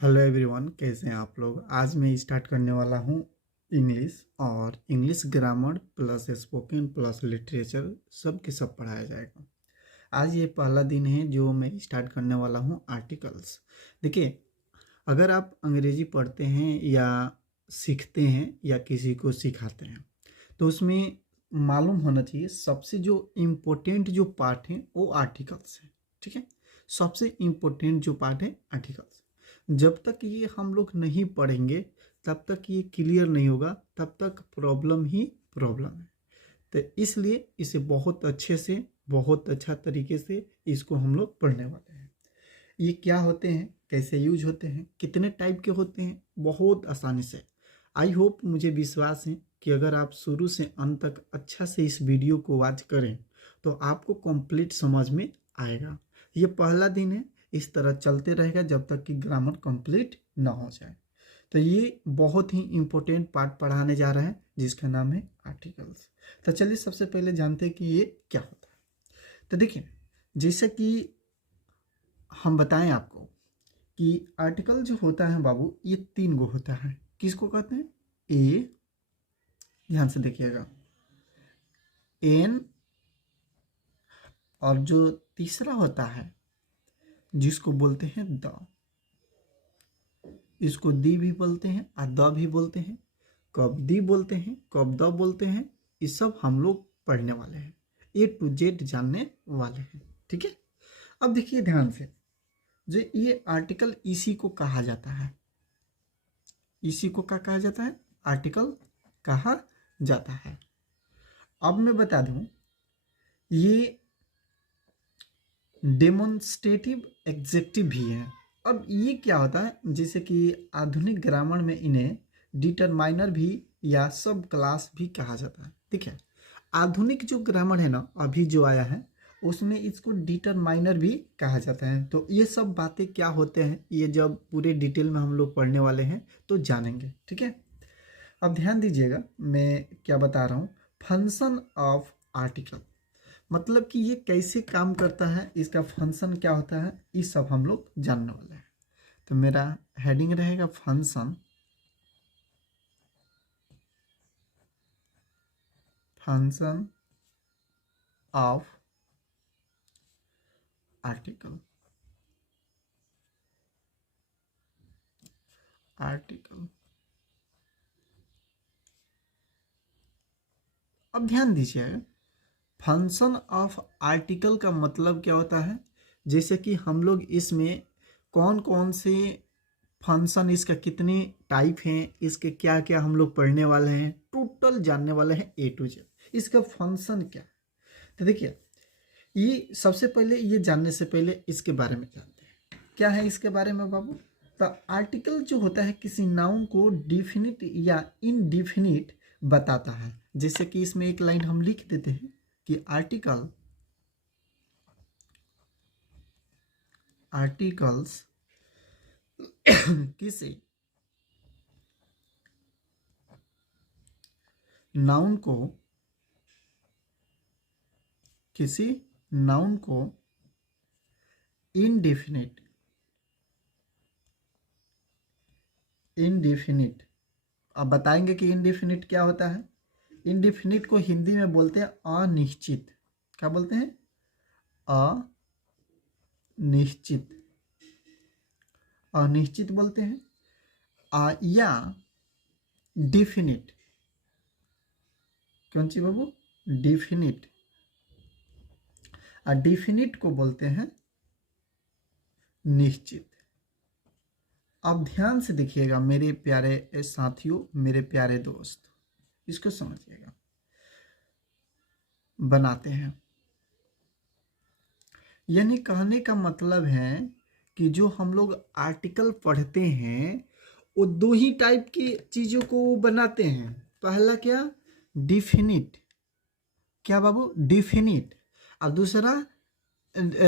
Hello everyone, कैसे हैं आप लोग। आज मैं स्टार्ट करने वाला हूँ इंग्लिश, और English grammar plus spoken plus literature सब के सब पढ़ाया जाएगा। आज ये पहला दिन है जो मैं स्टार्ट करने वाला हूँ आर्टिकल्स। देखिए, अगर आप अंग्रेजी पढ़ते हैं या सीखते हैं या किसी को सिखाते हैं तो उसमें मालूम होना चाहिए सबसे जो इम्पोर्टेंट जो पार्ट है वो आर्टिकल्स है। ठीक है, सबसे इम्पोर्टेंट जो पार्ट है आर्टिकल्स। जब तक ये हम लोग नहीं पढ़ेंगे तब तक ये क्लियर नहीं होगा, तब तक प्रॉब्लम ही प्रॉब्लम है। तो इसलिए इसे बहुत अच्छे से, बहुत अच्छा तरीके से इसको हम लोग पढ़ने वाले हैं। ये क्या होते हैं, कैसे यूज होते हैं, कितने टाइप के होते हैं, बहुत आसानी से। आई होप, मुझे विश्वास है कि अगर आप शुरू से अंत तक अच्छा से इस वीडियो को वॉच करें तो आपको कंप्लीट समझ में आएगा। ये पहला दिन है, इस तरह चलते रहेगा जब तक कि ग्रामर कंप्लीट ना हो जाए। तो ये बहुत ही इम्पोर्टेंट पार्ट पढ़ाने जा रहे हैं जिसका नाम है आर्टिकल्स। तो चलिए सबसे पहले जानते हैं कि ये क्या होता है। तो देखिए, जैसे कि हम बताएं आपको कि आर्टिकल जो होता है बाबू, ये 3 गो होता है। किसको कहते हैं? ए, ध्यान से देखिएगा, एन, और जो तीसरा होता है जिसको बोलते हैं द। इसको दी भी बोलते हैं और द भी बोलते हैं। कब दी बोलते हैं, कब द बोलते हैं, ये सब हम लोग पढ़ने वाले हैं, ए टू जेड जानने वाले हैं। ठीक है, अब देखिए ध्यान से, जो ये आर्टिकल इसी को कहा जाता है। इसी को क्या कहा जाता है? आर्टिकल कहा जाता है। अब मैं बता दूं, ये डेमोन्स्ट्रेटिव एग्जेक्टिव भी है। अब ये क्या होता है, जैसे कि आधुनिक ग्रामर में इन्हें डिटरमाइनर भी या सब क्लास भी कहा जाता है। ठीक है, आधुनिक जो ग्रामर है ना, अभी जो आया है, उसमें इसको डिटरमाइनर भी कहा जाता है। तो ये सब बातें क्या होते हैं, ये जब पूरे डिटेल में हम लोग पढ़ने वाले हैं तो जानेंगे। ठीक है, अब ध्यान दीजिएगा मैं क्या बता रहा हूँ। फंक्शन ऑफ आर्टिकल, मतलब कि ये कैसे काम करता है, इसका फंक्शन क्या होता है, ये सब हम लोग जानने वाले हैं। तो मेरा हेडिंग रहेगा function, function of article. Article, अब ध्यान दीजिए, फंक्शन ऑफ आर्टिकल का मतलब क्या होता है। जैसे कि हम लोग इसमें कौन कौन से फंक्शन, इसका कितने टाइप हैं, इसके क्या क्या हम लोग पढ़ने वाले हैं, टोटल जानने वाले हैं ए टू जेड। इसका फंक्शन क्या है, तो देखिए, ये सबसे पहले ये जानने से पहले इसके बारे में जानते हैं। क्या है इसके बारे में बाबू? तो आर्टिकल जो होता है किसी नाउन को डिफिनिट या इनडिफिनिट बताता है। जैसे कि इसमें एक लाइन हम लिख देते हैं कि आर्टिकल्स किसी नाउन को, किसी नाउन को इनडेफिनिट, इनडेफिनिट, अब बताएंगे कि इनडेफिनिट क्या होता है। इनडेफिनिट को हिंदी में बोलते हैं अनिश्चित। क्या बोलते हैं? अनिश्चित, अनिश्चित बोलते हैं। या डिफिनिट, कौन सी बाबू? डिफिनिट। डिफिनिट को बोलते हैं निश्चित। अब ध्यान से देखिएगा मेरे प्यारे साथियों, मेरे प्यारे दोस्त, इसको समझिएगा। बनाते हैं, यानी कहने का मतलब है कि जो हम लोग आर्टिकल पढ़ते हैं वो 2 ही टाइप की चीजों को बनाते हैं। पहला क्या? डिफिनिट। क्या बाबू? डिफिनिट। और दूसरा,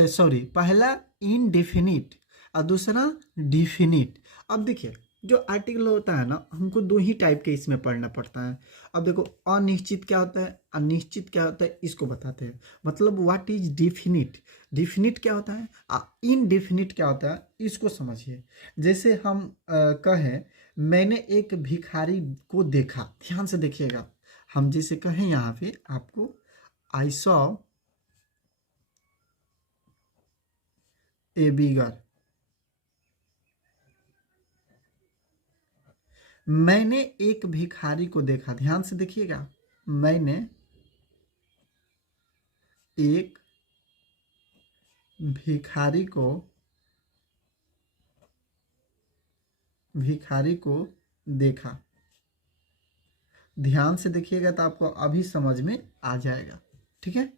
सॉरी, पहला इनडेफिनिट और दूसरा डिफिनिट। अब देखिए, जो आर्टिकल होता है ना, हमको दो ही टाइप के इसमें पढ़ना पड़ता है। अब देखो, अनिश्चित क्या होता है, अनिश्चित क्या होता है, इसको बताते हैं। मतलब व्हाट इज डिफिनिट, डिफिनिट क्या होता है, इनडिफिनिट क्या होता है, इसको समझिए। जैसे हम कहें मैंने एक भिखारी को देखा, ध्यान से देखिएगा। हम जैसे कहें यहाँ पे आपको, आई सॉ ए बिगर, मैंने एक भिखारी को देखा, ध्यान से देखिएगा। मैंने एक भिखारी को देखा। ध्यान से देखिएगा तो आपको अभी समझ में आ जाएगा। ठीक है,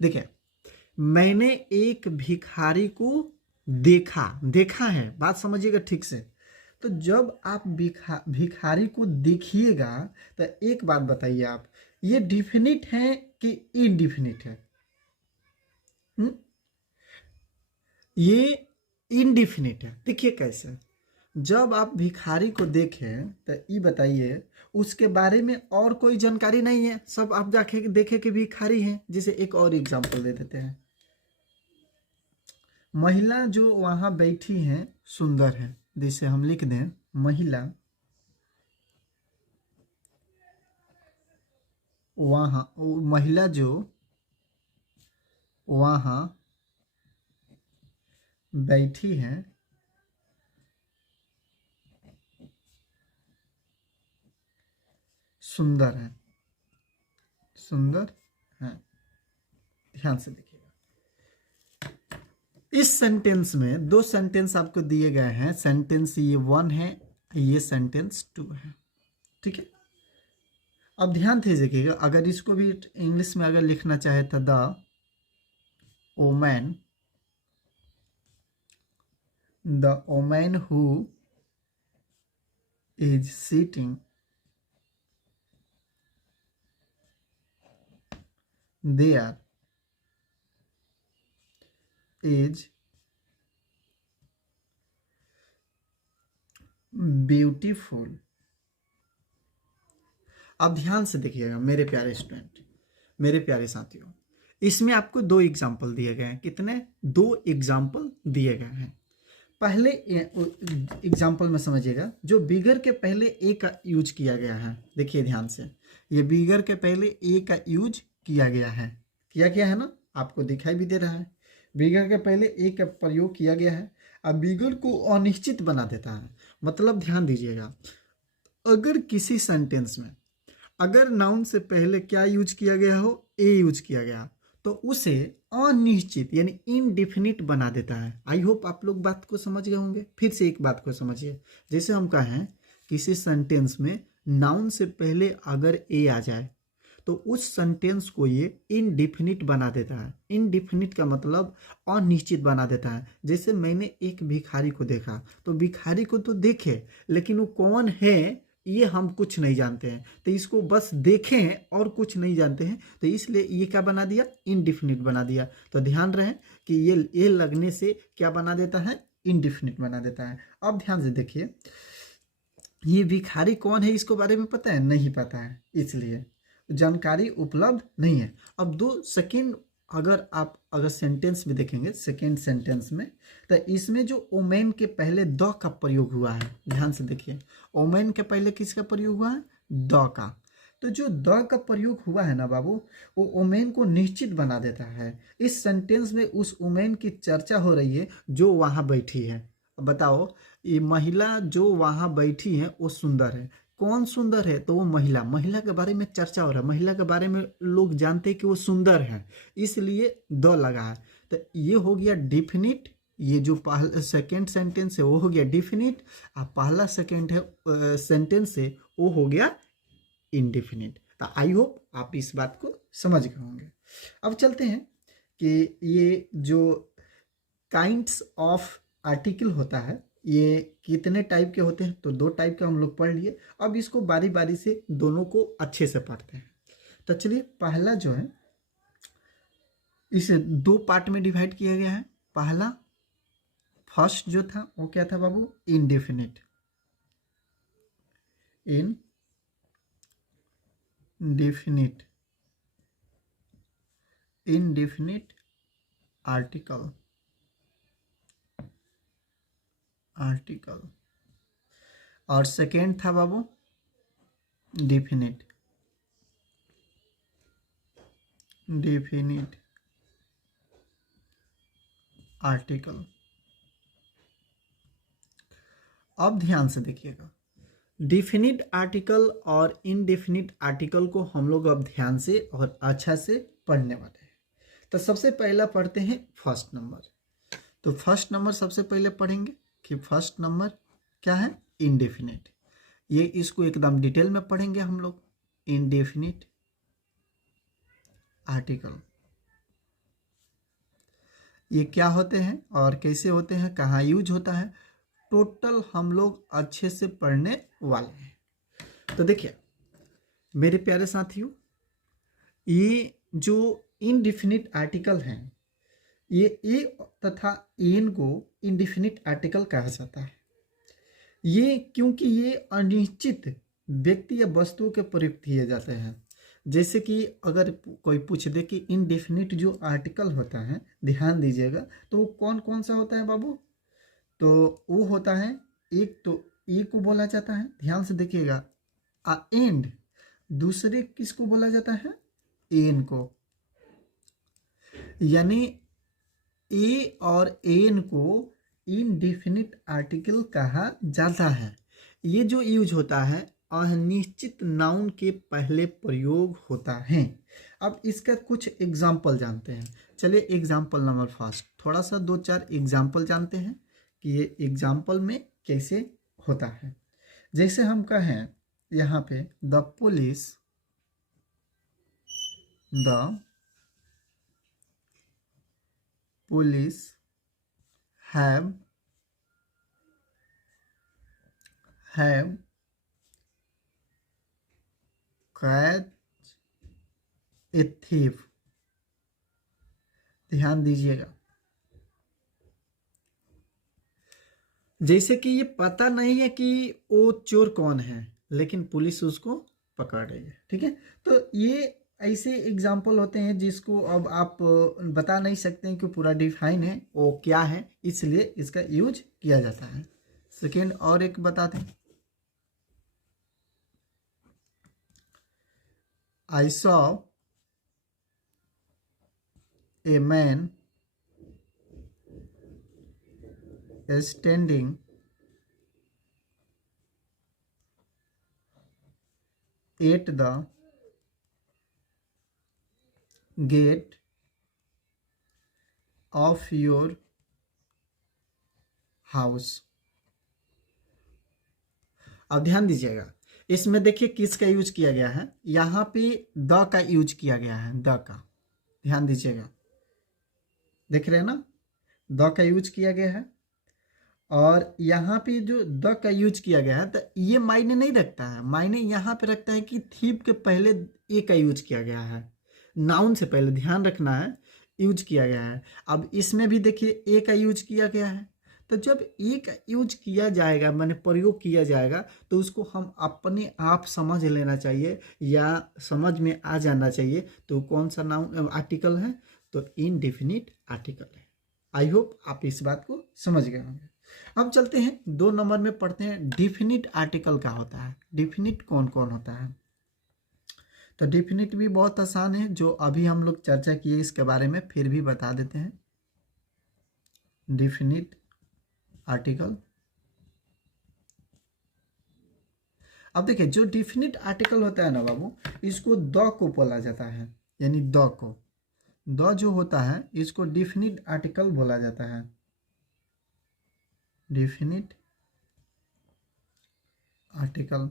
देखिए, मैंने एक भिखारी को देखा, देखा है, बात समझिएगा ठीक से। तो जब आप भिखारी को देखिएगा तो एक बात बताइए आप, ये डिफिनिट है कि इनडिफिनिट है? ये इनडिफिनिट है। देखिए कैसे, जब आप भिखारी को देखें तो ये बताइए उसके बारे में और कोई जानकारी नहीं है, सब आप जाके देखे कि भिखारी हैं। जैसे एक और एग्जांपल दे देते हैं, महिला जो वहां बैठी हैं सुंदर है, जैसे हम लिख दें महिला वहां, महिला जो वहां बैठी हैं सुंदर है, सुंदर है। ध्यान से देखिएगा, इस सेंटेंस में दो सेंटेंस आपको दिए गए हैं। सेंटेंस ये 1 है, ये सेंटेंस 2 है। ठीक है, अब ध्यान से देखिएगा, अगर इसको भी इंग्लिश में अगर लिखना चाहे तो the woman who is sitting there is beautiful. अब ध्यान से देखिएगा मेरे प्यारे स्टूडेंट, मेरे प्यारे साथियों, इसमें आपको दो एग्जाम्पल दिए गए हैं। कितने? दो एग्जाम्पल दिए गए हैं। पहले एग्जाम्पल में समझिएगा, जो बिगर के पहले ए का यूज किया गया है। देखिए ध्यान से, ये बिगर के पहले ए का यूज किया गया है, ना, आपको दिखाई भी दे रहा है। बिगर के पहले ए का प्रयोग किया गया है। अब बिगर को अनिश्चित बना देता है। मतलब ध्यान दीजिएगा, अगर किसी सेंटेंस में अगर नाउन से पहले क्या यूज किया गया हो, ए यूज किया गया, तो उसे अनिश्चित यानी इनडिफिनिट बना देता है। आई होप आप लोग बात को समझ गए होंगे। फिर से एक बात को समझिए, जैसे हम कहें किसी सेंटेंस में नाउन से पहले अगर ए आ जाए तो उस सेंटेंस को ये इनडिफिनिट बना देता है। इनडिफिनिट का मतलब अनिश्चित बना देता है। जैसे मैंने एक भिखारी को देखा, तो भिखारी को तो देखे, लेकिन वो कौन है ये हम कुछ नहीं जानते हैं, तो इसको बस देखे हैं और कुछ नहीं जानते हैं, तो इसलिए ये क्या बना दिया, इनडिफिनिट बना दिया। तो ध्यान रहे कि ये लगने से क्या बना देता है, इनडिफिनिट बना देता है। अब ध्यान से देखिए, ये भिखारी कौन है इसको बारे में पता है? नहीं पता है, इसलिए जानकारी उपलब्ध नहीं है। अब दो सेकेंड अगर सेंटेंस में देखेंगे, सेकेंड सेंटेंस में, तो इसमें जो ओमेन के पहले द का प्रयोग हुआ है, ध्यान से देखिए, ओमेन के पहले किसका प्रयोग हुआ है? द का। तो जो द का प्रयोग हुआ है ना बाबू, वो ओमेन को निश्चित बना देता है। इस सेंटेंस में उस ओमेन की चर्चा हो रही है जो वहां बैठी है। बताओ, ये महिला जो वहां बैठी है वो सुंदर है। कौन सुंदर है? तो वो महिला, महिला के बारे में चर्चा हो रहा है, महिला के बारे में लोग जानते हैं कि वो सुंदर है, इसलिए द लगा है। तो ये हो गया डिफिनिट। ये जो पहला सेकेंड सेंटेंस है वो हो गया डिफिनिट, और पहला सेकेंड है सेंटेंस है वो हो गया इनडिफिनिट। तो आई होप आप इस बात को समझ गए होंगे। अब चलते हैं कि ये जो काइंड्स ऑफ आर्टिकल होता है ये कितने टाइप के होते हैं। तो दो टाइप के हम लोग पढ़ लिए। अब इसको बारी बारी से दोनों को अच्छे से पढ़ते हैं। तो चलिए, पहला जो है इसे दो पार्ट में डिवाइड किया गया है। पहला फर्स्ट जो था वो क्या था बाबू, indefinite, indefinite, indefinite article, article. और सेकेंड था बाबू डेफिनिट, डेफिनिट आर्टिकल। अब ध्यान से देखिएगा, डेफिनिट आर्टिकल और इनडेफिनिट आर्टिकल को हम लोग अब ध्यान से और अच्छा से पढ़ने वाले हैं। तो सबसे पहला पढ़ते हैं फर्स्ट नंबर। तो फर्स्ट नंबर सबसे पहले पढ़ेंगे कि फर्स्ट नंबर क्या है, इनडेफिनिट। ये इसको एकदम डिटेल में पढ़ेंगे हम लोग। इनडेफिनिट आर्टिकल ये क्या होते हैं और कैसे होते हैं, कहाँ यूज होता है, टोटल हम लोग अच्छे से पढ़ने वाले हैं। तो देखिए मेरे प्यारे साथियों, ये जो इनडिफिनिट आर्टिकल हैं, ये ए तथा एन को इनडिफिनिट आर्टिकल कहा जाता है। ये क्योंकि ये अनिश्चित व्यक्ति या वस्तुओं के प्रयुक्त किए जाते हैं। जैसे कि अगर कोई पूछ दे कि इनडेफिनिट जो आर्टिकल होता है, ध्यान दीजिएगा, तो वो कौन कौन सा होता है बाबू, तो वो होता है, एक तो ए को बोला जाता है, ध्यान से देखिएगा, एंड। दूसरे किसको बोला जाता है, एन को। यानी ए और एन को इनडेफिनिट आर्टिकल कहा जाता है। ये जो यूज होता है अनिश्चित नाउन के पहले प्रयोग होता है। अब इसका कुछ एग्जाम्पल जानते हैं। चलिए एग्जाम्पल नंबर फर्स्ट, थोड़ा सा दो चार एग्जाम्पल जानते हैं कि ये एग्जाम्पल में कैसे होता है। जैसे हम कहें यहाँ पे the police have catch a thief। ध्यान दीजिएगा, जैसे कि ये पता नहीं है कि वो चोर कौन है, लेकिन पुलिस उसको पकड़ रही है। ठीक है, तो ये ऐसे एग्जाम्पल होते हैं जिसको अब आप बता नहीं सकते हैं कि पूरा डिफाइन है वो क्या है, इसलिए इसका यूज किया जाता है। सेकेंड और एक बताते हैं, I saw a man standing at the gate of your house। अब ध्यान दीजिएगा, इसमें देखिए किसका यूज किया गया है, यहाँ पे द का यूज किया गया है, द का। ध्यान दीजिएगा, देख रहे हैं ना, द का यूज किया गया है। और यहाँ पे जो द का यूज किया गया है, तो ये मायने नहीं रखता है, मायने यहाँ पे रखता है कि थीप के पहले ए का यूज किया गया है, नाउन से पहले ध्यान रखना है, यूज किया गया है। अब इसमें भी देखिए ए का यूज किया गया है। तो जब ए का यूज किया जाएगा, माने प्रयोग किया जाएगा, तो उसको हम अपने आप समझ लेना चाहिए या समझ में आ जाना चाहिए। तो कौन सा नाउन आर्टिकल है, तो इनडेफिनिट आर्टिकल है। आई होप आप इस बात को समझ गए होंगे। अब चलते हैं 2 नंबर में पढ़ते हैं, डिफिनिट आर्टिकल क्या होता है, डिफिनिट कौन कौन होता है। तो डिफिनिट भी बहुत आसान है, जो अभी हम लोग चर्चा किए इसके बारे में फिर भी बता देते हैं। डिफिनिट आर्टिकल, अब देखिए जो डिफिनिट आर्टिकल होता है ना बाबू, इसको द को बोला जाता है, यानी द को, द जो होता है इसको डिफिनिट आर्टिकल बोला जाता है, डिफिनिट आर्टिकल।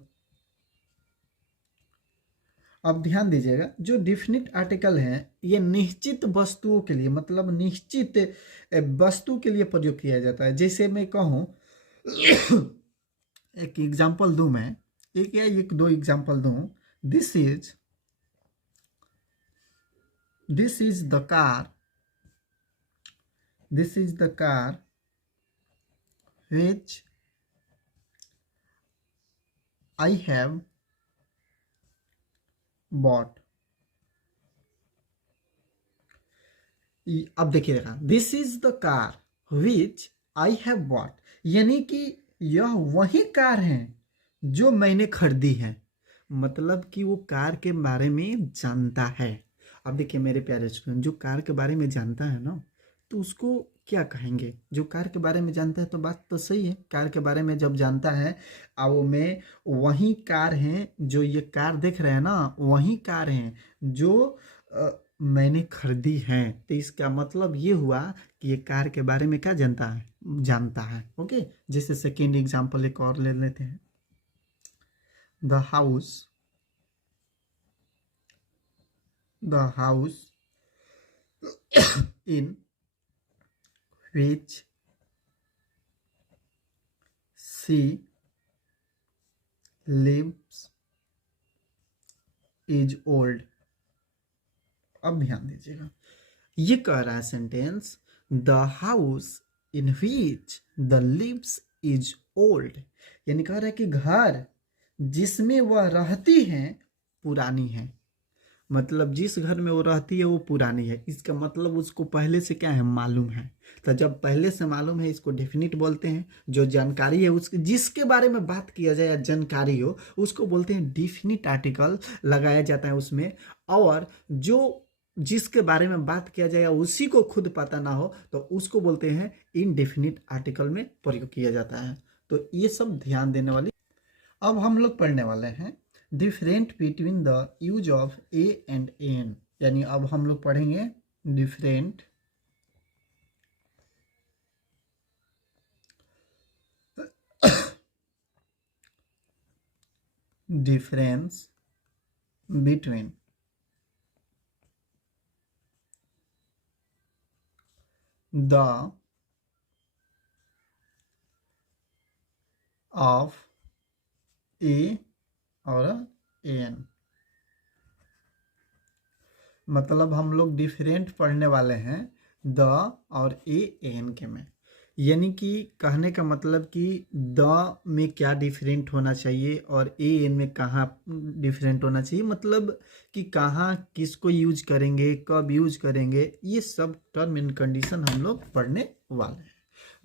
अब ध्यान दीजिएगा, जो डिफिनिट आर्टिकल है ये निश्चित वस्तुओं के लिए, मतलब निश्चित वस्तु के लिए प्रयोग किया जाता है। जैसे मैं कहूँ एक एग्जांपल दूं, मैं एक या एक दो एग्जांपल दूं, this is the car, this is the car which I have bought। अब देखिएगा, this is the car which I have bought, यानी कि यह वही कार है जो मैंने खरीदी है, मतलब कि वो कार के बारे में जानता है। अब देखिए मेरे प्यारे स्टूडेंट, जो कार के बारे में जानता है ना, तो उसको क्या कहेंगे? जो कार के बारे में जानता है, तो बात तो सही है, कार के बारे में जब जानता है, अब में वही कार है, जो ये कार देख रहे हैं ना, वही कार है जो मैंने खरीदी है। तो इसका मतलब ये हुआ कि ये कार के बारे में क्या जानता है। ओके, जैसे सेकेंड एग्जांपल एक और ले लेते हैं। The house in which she lives is old। अब ध्यान दीजिएगा, ये कह रहा है sentence, the house in which the leaves is old, यानी कह रहा है कि घर जिसमें वह रहती है पुरानी है। मतलब जिस घर में वो रहती है वो पुरानी है, इसका मतलब उसको पहले से क्या है, मालूम है। तो जब पहले से मालूम है, इसको डेफिनिट बोलते हैं। जो जानकारी है उसके, जिसके बारे में बात किया जाए या जानकारी हो, उसको बोलते हैं डेफिनिट आर्टिकल लगाया जाता है उसमें। और जो जिसके बारे में बात किया जाए उसी को खुद पता ना हो, तो उसको बोलते हैं इनडेफिनिट आर्टिकल में प्रयोग किया जाता है। तो ये सब ध्यान देने वाली। अब हम लोग पढ़ने वाले हैं different between the use of a and an, यानी अब हम लोग पढ़ेंगे different difference between the of a और एन। मतलब हम लोग डिफरेंट पढ़ने वाले हैं द और ए एन के में, यानी कि कहने का मतलब कि द में क्या डिफरेंट होना चाहिए और ए एन में कहाँ डिफरेंट होना चाहिए, मतलब कि कहाँ किसको यूज करेंगे, कब यूज करेंगे, ये सब टर्म एंड कंडीशन हम लोग पढ़ने वाले हैं,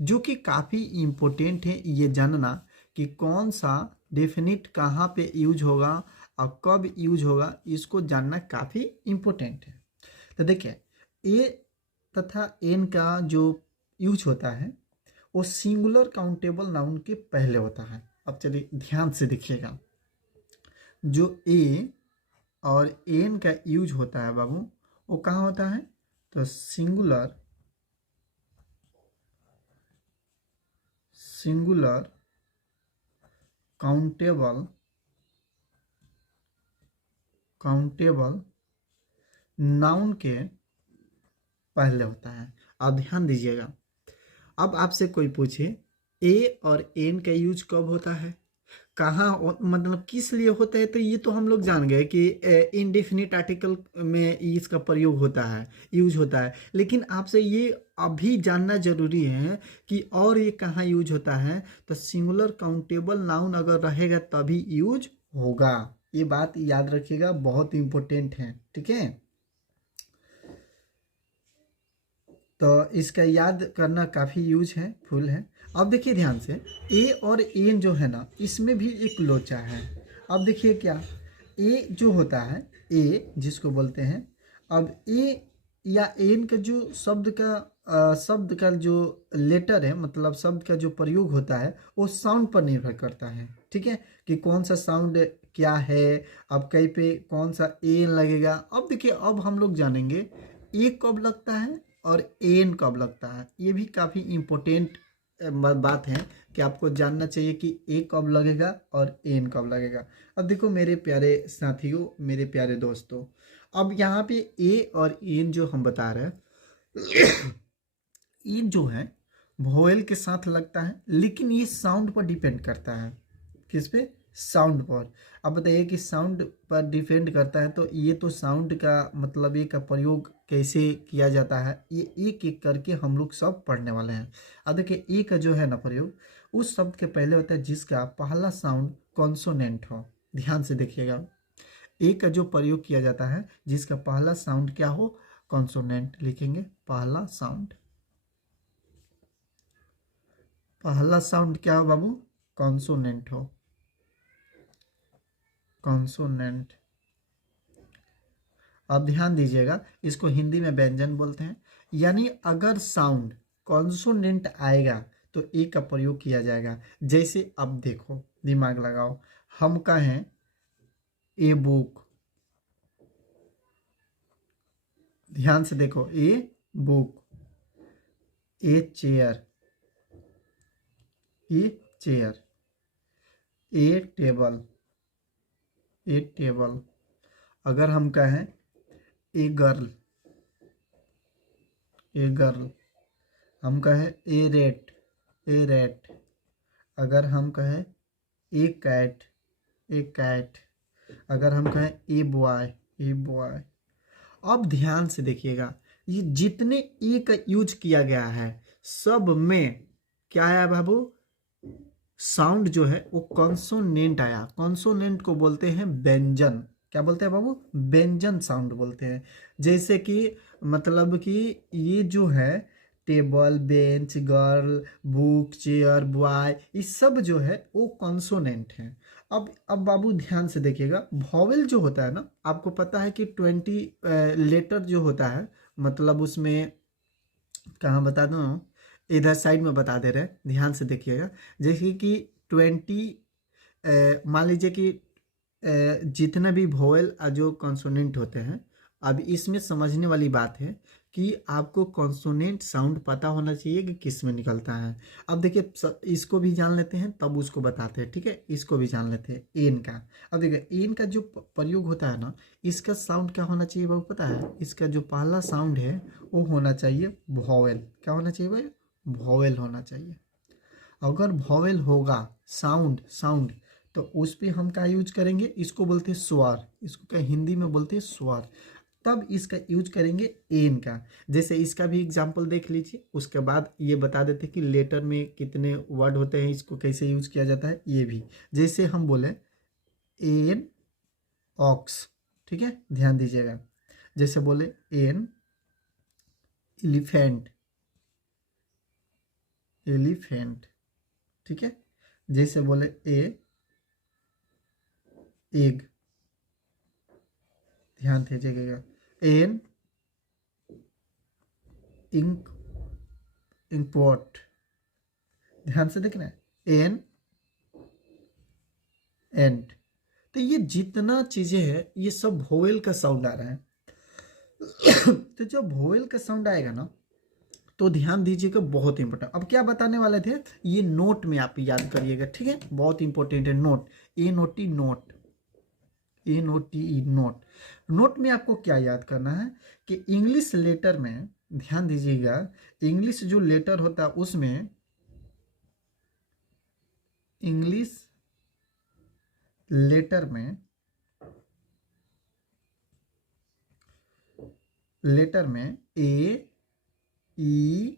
जो कि काफ़ी इम्पोर्टेंट है ये जानना कि कौन सा डेफिनिट कहाँ पे यूज होगा और कब यूज होगा, इसको जानना काफ़ी इम्पोर्टेंट है। तो देखिए, ए तथा एन का जो यूज होता है वो सिंगुलर काउंटेबल नाउन के पहले होता है। अब चलिए ध्यान से देखिएगा, जो ए और एन का यूज होता है बाबू, वो कहाँ होता है, तो सिंगुलर काउंटेबल नाउन के पहले होता है। अब ध्यान दीजिएगा, अब आपसे कोई पूछे ए और एन का यूज कब होता है, कहाँ, मतलब किस लिए होता है, तो ये तो हम लोग जान गए कि इनडेफिनिट आर्टिकल में इसका प्रयोग होता है, यूज होता है। लेकिन आपसे ये अभी जानना जरूरी है कि और ये कहाँ यूज होता है, तो सिंगुलर काउंटेबल नाउन अगर रहेगा तभी यूज होगा। ये बात याद रखिएगा, बहुत इंपॉर्टेंट है, ठीक है। तो इसका याद करना काफ़ी यूज है, फुल है। अब देखिए ध्यान से, ए और एन जो है ना, इसमें भी एक लोचा है। अब देखिए क्या, ए जो होता है, ए जिसको बोलते हैं, अब ए या एन का जो शब्द का जो लेटर है, मतलब शब्द का जो प्रयोग होता है, वो साउंड पर निर्भर करता है, ठीक है, कि कौन सा साउंड क्या है। अब कहीं पे कौन सा एन लगेगा। अब देखिए, अब हम लोग जानेंगे ए कब लगता है और एन कब लगता है। ये भी काफ़ी इम्पोर्टेंट बात है कि आपको जानना चाहिए कि ए कब लगेगा और एन कब लगेगा। अब देखो मेरे प्यारे साथियों, मेरे प्यारे दोस्तों, अब यहाँ पे ए और एन जो हम बता रहे हैं, ये जो है वोवेल के साथ लगता है, लेकिन ये साउंड पर डिपेंड करता है। किस पे? साउंड पर। अब बताइए कि साउंड पर डिपेंड करता है, तो ये तो साउंड का मतलब ये का प्रयोग कैसे किया जाता है ये एक एक करके हम लोग सब पढ़ने वाले हैं। अब देखिए ए का जो है ना प्रयोग, उस शब्द के पहले होता है जिसका पहला साउंड कॉन्सोनेंट हो। ध्यान से देखिएगा, ए का जो प्रयोग किया जाता है जिसका पहला साउंड क्या हो, कॉन्सोनेंट लिखेंगे। पहला साउंड, पहला साउंड क्या हो बाबू, कॉन्सोनेंट हो, कॉन्सोनेंट। अब ध्यान दीजिएगा, इसको हिंदी में व्यंजन बोलते हैं। यानी अगर साउंड कॉन्सोनेंट आएगा तो ए का प्रयोग किया जाएगा। जैसे अब देखो, दिमाग लगाओ, हम कहें ए बुक, ध्यान से देखो, a book, a chair, a chair, A table, A table. अगर हम कहें ए गर्ल, ए गर्ल। हम कहें ए रेट, ए रेट। अगर हम कहें ए कैट, ए कैट। अगर हम कहें ए बॉय, ए बॉय। अब ध्यान से देखिएगा, ये जितने ए का यूज किया गया है सब में क्या आया बाबू, साउंड जो है वो कॉन्सोनेंट आया। कॉन्सोनेंट को बोलते हैं व्यंजन। क्या बोलते हैं बाबू, व्यंजन साउंड बोलते हैं। जैसे कि मतलब कि ये जो है table, bench, girl, book, chair, boy, ये सब जो है वो कॉन्सोनेंट है। अब बाबू ध्यान से देखिएगा, वॉवेल जो होता है ना, आपको पता है कि 20 लेटर जो होता है, मतलब उसमें कहाँ बता दूँ, इधर साइड में बता दे रहे हैं, ध्यान से देखिएगा। जैसे कि 20, मान लीजिए कि जितने भी वोवेल जो कॉन्सोनेंट होते हैं, अब इसमें समझने वाली बात है कि आपको कॉन्सोनेंट साउंड पता होना चाहिए कि किस में निकलता है। अब देखिए इसको भी जान लेते हैं तब उसको बताते हैं, ठीक है। इसको भी जान लेते हैं, एन का। अब देखिए एन का जो प्रयोग होता है ना, इसका साउंड क्या होना चाहिए बाबू पता है, इसका जो पहला साउंड है वो होना चाहिए वोवेल। क्या होना चाहिए भाई, वोवेल होना चाहिए। अगर वोवेल होगा, साउंड साउंड, तो उस पे हम क्या यूज करेंगे, इसको बोलते हैं स्वर, इसको क्या हिंदी में बोलते हैं स्वर। तब इसका यूज करेंगे एन का। जैसे इसका भी एग्जाम्पल देख लीजिए, उसके बाद ये बता देते कि लेटर में कितने वर्ड होते हैं, इसको कैसे यूज किया जाता है ये भी। जैसे हम बोले एन ऑक्स, ठीक है, ध्यान दीजिएगा। जैसे बोले एन एलिफेंट, एलिफेंट, ठीक है। जैसे बोले ए एग, ध्यान दीजिएगा। एन इंक, इंपोर्ट, ध्यान से देखना है। An and. तो ये जितना चीजें हैं ये सब वोवेल का साउंड आ रहा है। तो जब वोवेल का साउंड आएगा ना, तो ध्यान दीजिएगा, बहुत इंपॉर्टेंट। अब क्या बताने वाले थे, ये नोट में आप याद करिएगा, ठीक है, बहुत इंपॉर्टेंट है नोट। ए नोटी नोट, ए नोटी नोट। नोट में आपको क्या याद करना है कि इंग्लिश लेटर में, ध्यान दीजिएगा, इंग्लिश जो लेटर होता है उसमें, इंग्लिश लेटर में, लेटर में ए ई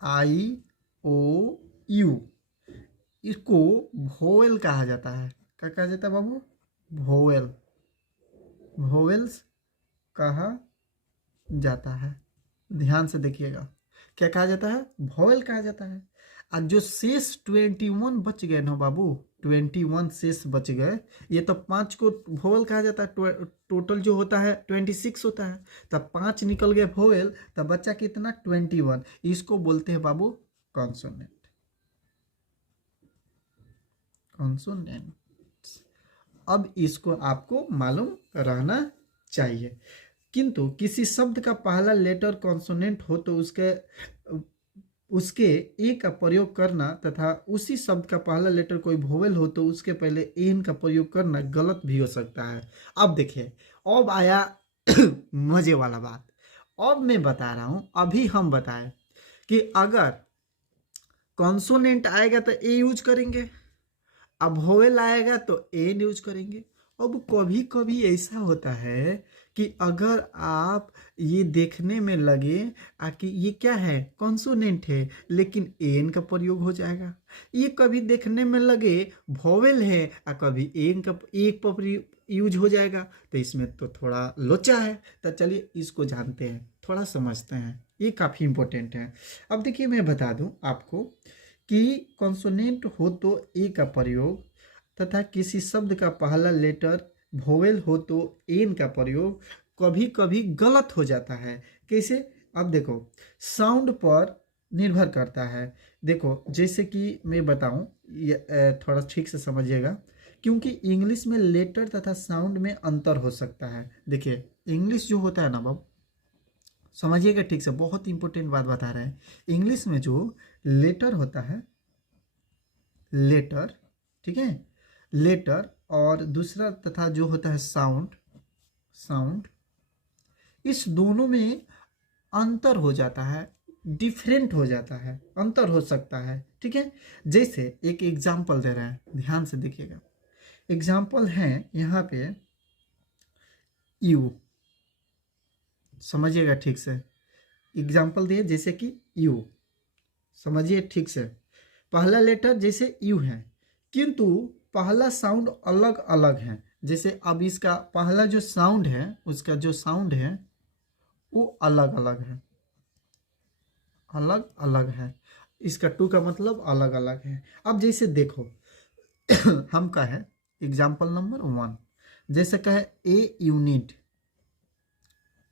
आई ओ यू, इसको वोवेल कहा जाता है। क्या कहा जाता है बाबू, वोवेल, वोवेल्स कहा जाता है। ध्यान से देखिएगा, क्या कहा जाता है, वोवेल कहा जाता है। और जो शेष 21 बच गए ना बाबू, 21 शेष बच गए, ये तो 5 को वोवेल कहा जाता है। टोटल जो होता है 26 होता है, तब 5 निकल गए वोवेल, तब बच्चा कितना 21। इसको बोलते हैं बाबू कॉन्सोनेंट, कॉन्सोनेंट। अब इसको आपको मालूम रहना चाहिए। किंतु किसी शब्द का पहला लेटर कॉन्सोनेंट हो तो उसके ए का प्रयोग करना तथा उसी शब्द का पहला लेटर कोई वोवेल हो तो उसके पहले एन का प्रयोग करना गलत भी हो सकता है। अब देखिए, अब आया मजे वाला बात। अब मैं बता रहा हूं, अभी हम बताएं कि अगर कॉन्सोनेंट आएगा तो ए यूज करेंगे, अब वोवेल आएगा तो एन यूज करेंगे। अब कभी कभी ऐसा होता है कि अगर आप ये देखने में लगे कि ये क्या है, कॉन्सोनेंट है, लेकिन एन का प्रयोग हो जाएगा। ये कभी देखने में लगे वोवेल है और कभी एन का एक पर यूज हो जाएगा, तो इसमें तो थोड़ा लोचा है। तो चलिए इसको जानते हैं, थोड़ा समझते हैं, ये काफ़ी इंपॉर्टेंट है। अब देखिए मैं बता दूं आपको कि कॉन्सोनेंट हो तो ए का प्रयोग, तथा किसी शब्द का पहला लेटर वोवेल हो तो एन का प्रयोग कभी कभी गलत हो जाता है। कैसे? अब देखो, साउंड पर निर्भर करता है। देखो जैसे कि मैं बताऊं, थोड़ा ठीक से समझिएगा, क्योंकि इंग्लिश में लेटर तथा साउंड में अंतर हो सकता है। देखिए इंग्लिश जो होता है ना बाबू, समझिएगा ठीक से, बहुत इंपॉर्टेंट बात बता रहे हैं। इंग्लिश में जो लेटर होता है, लेटर, ठीक है, लेटर, और दूसरा तथा जो होता है साउंड, साउंड, इस दोनों में अंतर हो जाता है, डिफरेंट हो जाता है, अंतर हो सकता है। ठीक है, जैसे एक एग्जाम्पल दे रहे हैं, ध्यान से देखिएगा। एग्जाम्पल है यहाँ पे यू, समझिएगा ठीक से। एग्जाम्पल दिए जैसे कि यू, समझिए ठीक से। पहला लेटर जैसे यू है, किंतु पहला साउंड अलग अलग है। जैसे अब इसका पहला जो साउंड है, उसका जो साउंड है वो अलग अलग है, अलग अलग है। इसका टू का मतलब अलग अलग है। अब जैसे देखो हम का है एग्जाम्पल नंबर 1, जैसे कहे ए यूनिट,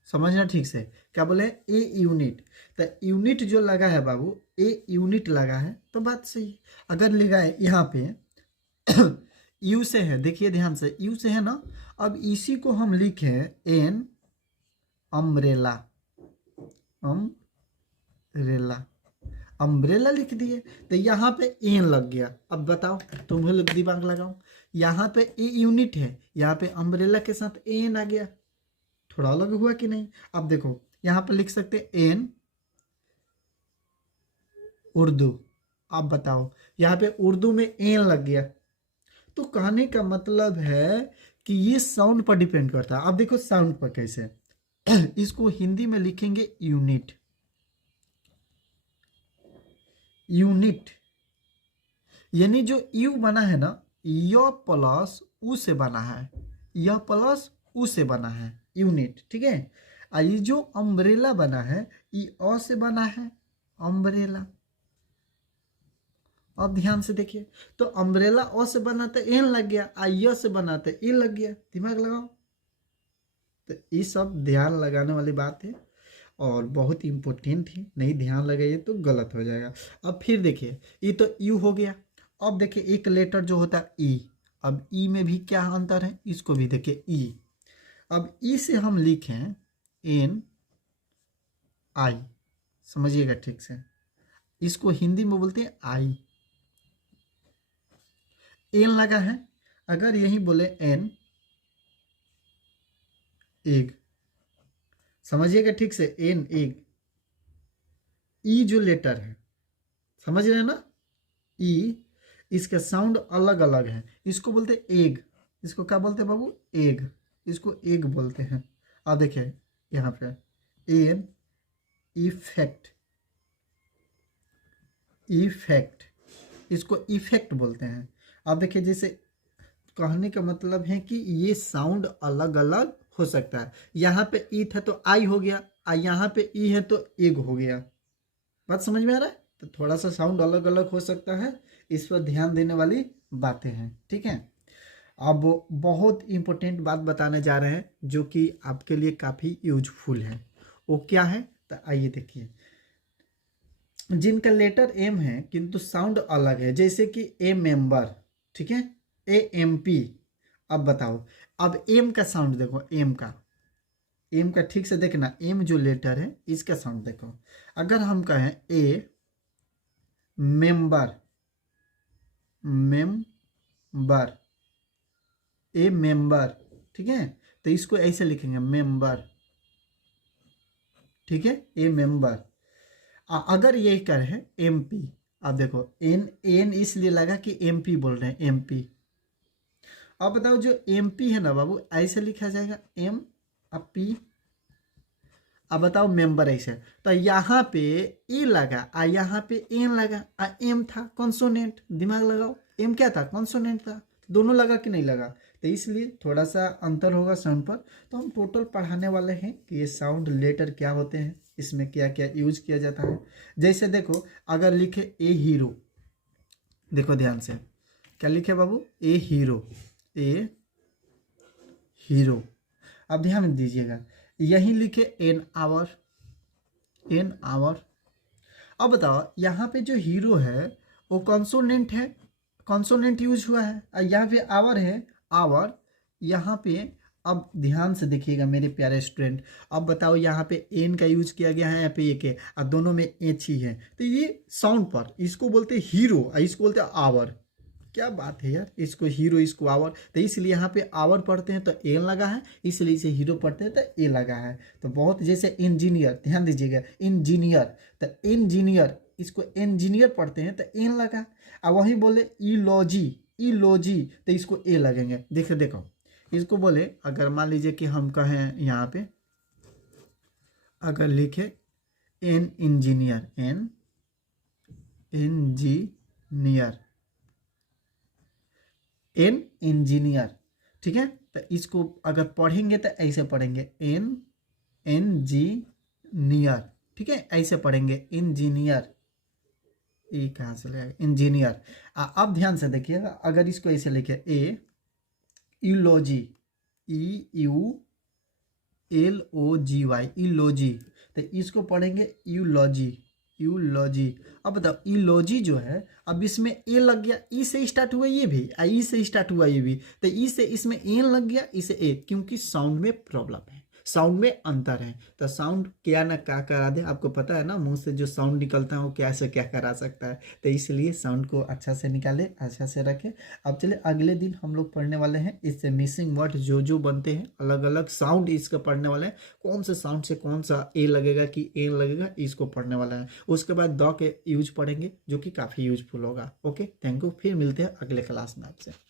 समझना ठीक से, क्या बोले, ए यूनिट। तो यूनिट जो लगा है बाबू, ए यूनिट लगा है तो बात सही। अगर लगाए यहाँ पे यू से है, देखिए ध्यान से, यू से है ना। अब इसी को हम लिखे एन अम्ब्रेला, अम्ब्रेला, अम्ब्रेला लिख दिए, तो यहाँ पे एन लग गया। अब बताओ, तुम्हें लोग दिमाग लगाओ, यहाँ पे ए यूनिट है, यहाँ पे अम्ब्रेला के साथ एन आ गया, थोड़ा अलग हुआ कि नहीं? अब देखो यहाँ पे लिख सकते एन उर्दू। अब बताओ यहाँ पे उर्दू में एन लग गया। तो कहने का मतलब है कि ये साउंड पर डिपेंड करता है। अब देखो साउंड पर कैसे, इसको हिंदी में लिखेंगे यूनिट, यूनिट, यानी जो यू बना है ना, य प्लस उ से बना है, यह प्लस उ से बना है, यूनिट। ठीक है, ये जो अम्ब्रेला बना है, ये अ से बना है, अम्ब्रेला। अब ध्यान से देखिए, तो अम्ब्रेला अ से बना तो एन लग गया, य से बना तो ए लग गया। दिमाग लगाओ। तो ये सब ध्यान लगाने वाली बात है और बहुत इंपॉर्टेंट है, नहीं ध्यान लगाइए तो गलत हो जाएगा। अब फिर देखिए, ये तो यू हो गया। अब देखिए एक लेटर जो होता है ई, अब ई में भी क्या अंतर है, इसको भी देखिए ई। अब ई से हम लिखें एन आई, समझिएगा ठीक से, इसको हिंदी में बोलते हैं आई, एन लगा है। अगर यही बोले एन एग, समझिएगा ठीक से, एन एग, ई जो लेटर है, समझ रहे हैं ना, ई, इसका साउंड अलग अलग है। इसको बोलते हैं एग, इसको क्या बोलते हैं बाबू, एग, इसको एग बोलते हैं। अब देखिए यहाँ पे एन इफेक्ट, इफेक्ट, इसको इफेक्ट बोलते हैं। अब देखिए जैसे कहने का मतलब है कि ये साउंड अलग अलग हो सकता है। यहाँ पे ई था तो आई हो गया, यहाँ पे ई है तो एग हो गया। बात समझ में आ रहा है? तो थोड़ा सा साउंड अलग अलग हो सकता है, इस पर ध्यान देने वाली बातें हैं। ठीक है, अब बहुत इंपॉर्टेंट बात बताने जा रहे हैं जो कि आपके लिए काफ़ी यूजफुल है। वो क्या है? तो आइए देखिए, जिनका लेटर एम है किंतु साउंड अलग है, जैसे कि ए मेंबर, ठीक है, ए एम पी। अब बताओ, अब एम का साउंड देखो, एम का, एम का ठीक से देखना, एम जो लेटर है इसका साउंड देखो। अगर हम कहें ए मेंबर, मेंबर, ए मेंबर, ठीक है, तो इसको ऐसे लिखेंगे मेंबर, ठीक है, ए मेंबर। अगर ये करें एम पी, अब देखो एन एन इसलिए लगा कि एमपी बोल रहे हैं, एमपी। अब बताओ जो एमपी है ना बाबू, ऐसे लिखा जाएगा एम अब पी। अब बताओ मेंबर ऐसे, तो यहाँ पे ए लगा आ यहाँ पे एन लगा आ एम था कॉन्सोनेंट, दिमाग लगाओ, एम क्या था, कॉन्सोनेंट था, दोनों लगा कि नहीं लगा, तो इसलिए थोड़ा सा अंतर होगा साउंड पर। तो हम टोटल पढ़ाने वाले हैं कि ये साउंड लेटर क्या होते हैं, इसमें क्या क्या यूज किया जाता है। जैसे देखो अगर लिखे ए हीरो, देखो ध्यान से क्या लिखे बाबू, ए हीरो, ए हीरो। अब ध्यान दीजिएगा यहीं लिखे एन आवर, एन आवर। अब बताओ यहाँ पे जो हीरो है वो कॉन्सोनेंट है, कॉन्सोनेंट यूज हुआ है, और यहाँ पे आवर है, आवर। यहाँ पे अब ध्यान से देखिएगा मेरे प्यारे स्टूडेंट, अब बताओ यहाँ पे एन का यूज किया गया है, यहाँ पे ए के, और दोनों में एच ही है, तो ये साउंड पर इसको बोलते हैं हीरो और इसको बोलते हैं आवर। क्या बात है यार, इसको हीरो इसको आवर, तो इसलिए यहाँ पे आवर पढ़ते हैं तो एन लगा है, इसलिए इसे हीरो पढ़ते हैं तो ए लगा है। तो बहुत जैसे इंजीनियर, ध्यान दीजिएगा इंजीनियर, तो इंजीनियर इसको इंजीनियर पढ़ते हैं तो एन लगा। अब वही बोले इलॉजी, इलॉजी तो इसको ए लगेंगे। देखो देखो इसको बोले अगर मान लीजिए कि हम कहें यहाँ पे अगर लिखे an engineer, an engineer, an engineer, ठीक है, तो इसको अगर पढ़ेंगे तो ऐसे पढ़ेंगे एन इंजीनियर, ठीक है, ऐसे पढ़ेंगे इंजीनियर, ए कहाँ से लेगा इंजीनियर। अब ध्यान से देखिएगा अगर इसको ऐसे लिखे ए यूलॉजी, ई यू एल ओ जी वाई, यूलॉजी, तो इसको पढ़ेंगे यूलॉजी, यूलॉजी। अब बताओ यूलॉजी जो है, अब इसमें ए लग गया, ई से स्टार्ट हुआ ये भी, ई से स्टार्ट हुआ ये भी, तो ई से इसमें एन लग गया, इसे ए, क्योंकि साउंड में प्रॉब्लम है, साउंड में अंतर है। तो साउंड क्या ना क्या करा दे, आपको पता है ना, मुंह से जो साउंड निकलता है वो क्या से क्या करा सकता है, तो इसलिए साउंड को अच्छा से निकाले, अच्छा से रखे। अब चले अगले दिन हम लोग पढ़ने वाले हैं इससे मिसिंग वर्ड जो जो बनते हैं, अलग अलग साउंड इसका पढ़ने वाले हैं, कौन से साउंड से कौन सा ए लगेगा कि एन लगेगा, इसको पढ़ने वाला है। उसके बाद द के यूज पढ़ेंगे जो कि काफ़ी यूजफुल होगा। ओके, थैंक यू, फिर मिलते हैं अगले क्लास में आपसे।